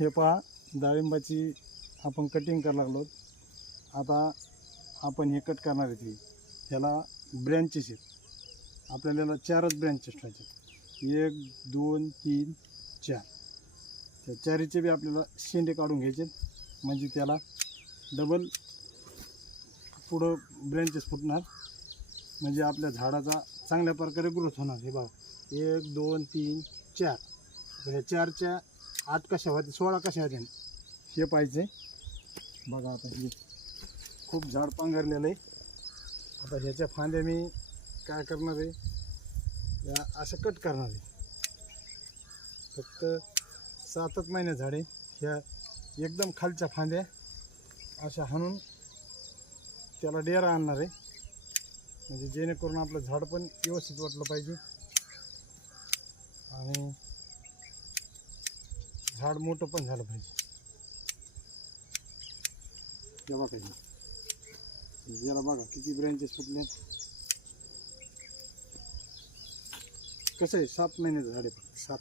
हे पहा डाळिंबाची आपण कटिंग करायला लागलो. आता आपण हे कट करणार आहे ह्याला ब्रँचेस आहेत. आपल्याला याला चारच ब्रँचेस ठेवायचे एक दोन तीन चार. त्या चारीचे बी आपल्याला शेंडे काढून घ्यायचे म्हणजे त्याला डबल पुढं ब्रँचेस फुटणार. म्हणजे आपल्या झाडाचा चांगल्या प्रकारे ग्रोथ होणार. हे बघा. एक दोन तीन चार. ह्या चारच्या आठ कशा होते सोळा कशा होते हे पाहिजे बघा आता हे खूप झाड पांघरलेलं आहे. आता ह्याच्या फांद्या मी काय करणार आहे? या असं कट करणार आहे. फक्त सातच महिने झाडे ह्या एकदम खालच्या फांद्या अशा हाणून त्याला डेरा आणणार आहे. म्हणजे जेणेकरून आपलं झाड पण व्यवस्थित वाटलं पाहिजे. आणि झाड मोठं पण झालं पाहिजे. हे बघा याला बघा किती ब्रँचेस फुटले. कसं आहे? सात महिन्याचं झाड आहे सात.